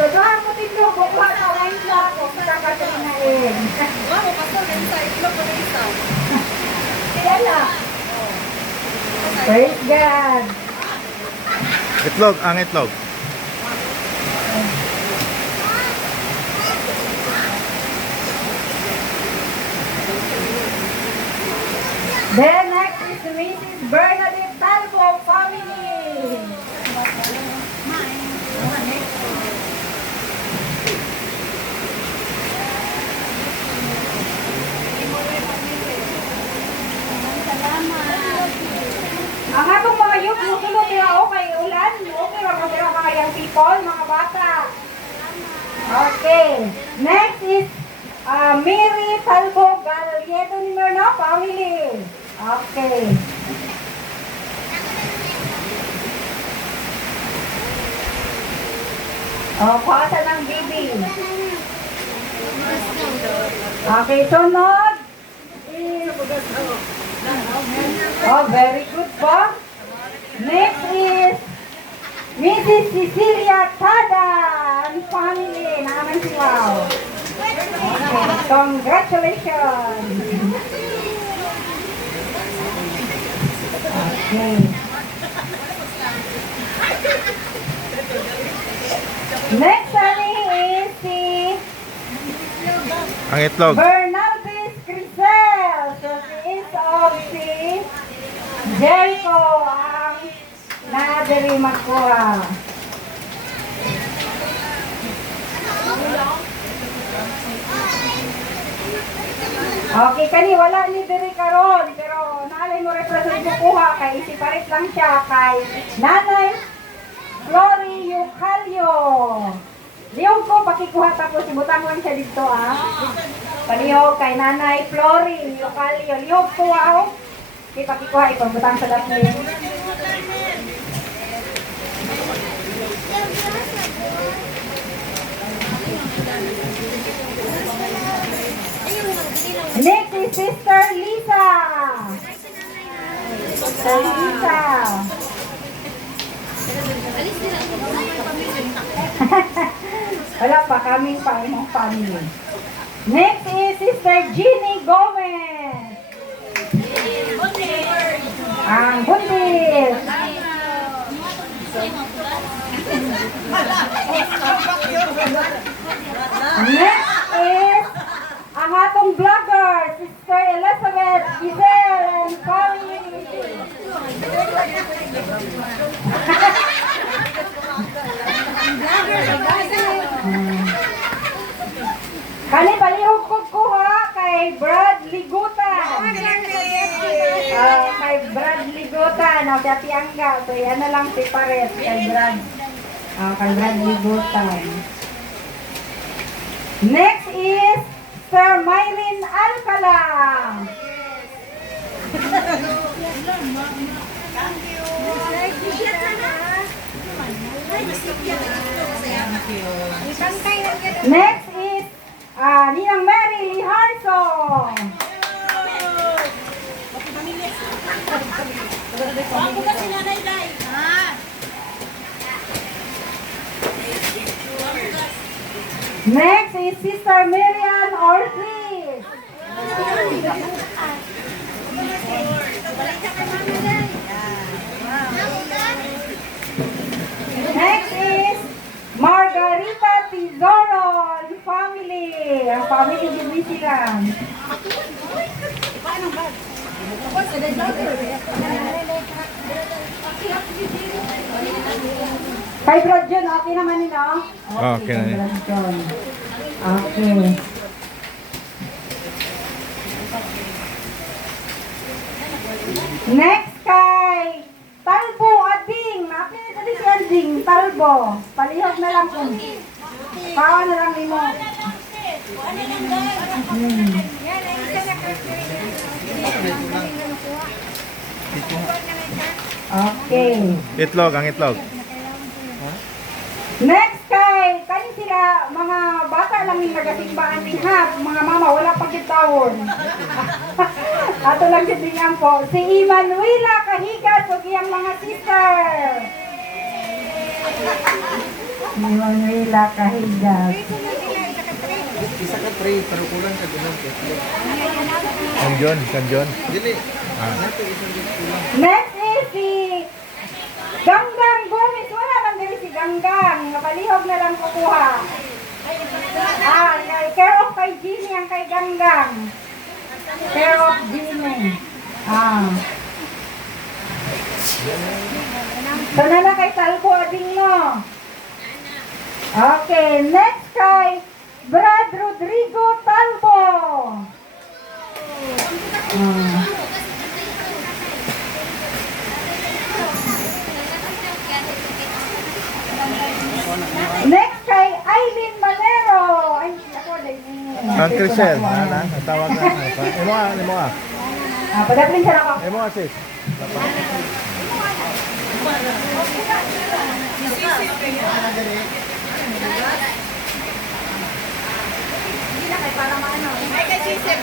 Tuduhan mo dito, bukla ka lang siya ako, kita ka trinain. Wala mo pasal din sa itlog ko na isa. Kaya na. Praise God. Itlog, ang itlog. Then next is Mrs. Bernadette Talbo family. Ang atong mga youth, musulog nila okay, ulan. Okay, mga mga young people, mga bata. Okay. Next is Mary Talbo Galieto ni Merno family. Okay. Pasa ng bibi. Okay, sunod is very good po. Next is Mrs. Cecilia Tada and family. Naman sila. Okay, congratulations. Okay. Next ani is si Ang itlog. Bernaldez Crisel. So she is of si Jericho ang nadiri magkuha. Okay, kani wala ni diri karon pero naalay mo represent mo kuha kay isiparit lang siya kay Nanay Flory Eucalio. Liyong ko pakikuha tapos ibutang lang siya dito Palihog kay Nanay Flory Eucalio. Liyong ko okay, pakikuha ipabutang sa dapin. Next is Sister Lisa. Sister Lisa. Wala pa kaming pa imong family. Next is Sister Jeannie Gomez. Ang buntis. Next is ang atong vlogger, Sister Elizabeth Giselle and family. Kani palihog ko kuha kay Brad Ligutan. Kay Brad Ligutan, sa Tiangga. So yan na lang separate kay Brad. Kay Brad Ligutan. Next is Sir Myrin Alcala. Next is Ninang Mary Liharso. Next is Sister Miriam Ortiz. Next is Margarita Tizoron family. Ang family din sila. Kay Brad John, okay naman nila? Okay na yun. Brad John. Okay. Next kay Talbo Ading. Napili tadi si Ading. Talbo. Palihog na lang kung. Pawa na lang nimo. Okay. Itlog, ang itlog. Next kay kani sila mga bata lang yung nagasimbaan ni ha, mga mama wala pa kitawon. Ato lang siya po. Si Emanuela Kahigas ug iyang mga sister. Ni Manuela Cahigas. Isa ka pre, pero kulang ka ganun. Kanjon. Dili. Ah. Nato isang kulang. Next is si Ganggang Gomez. Wala man diri si Ganggang. Napalihog na lang kukuha. Care of kay Jimmy ang kay Ganggang. Care of Jimmy. So na kay Talbo ading no. Okay, next kay Brad Rodrigo Talbo. Next kay Aileen Manero. Ay, ako din. Ang Crisel, natawag na. Imo ka. Padaplin siya ako. Imo ka, sis. Ay, kay Sisip,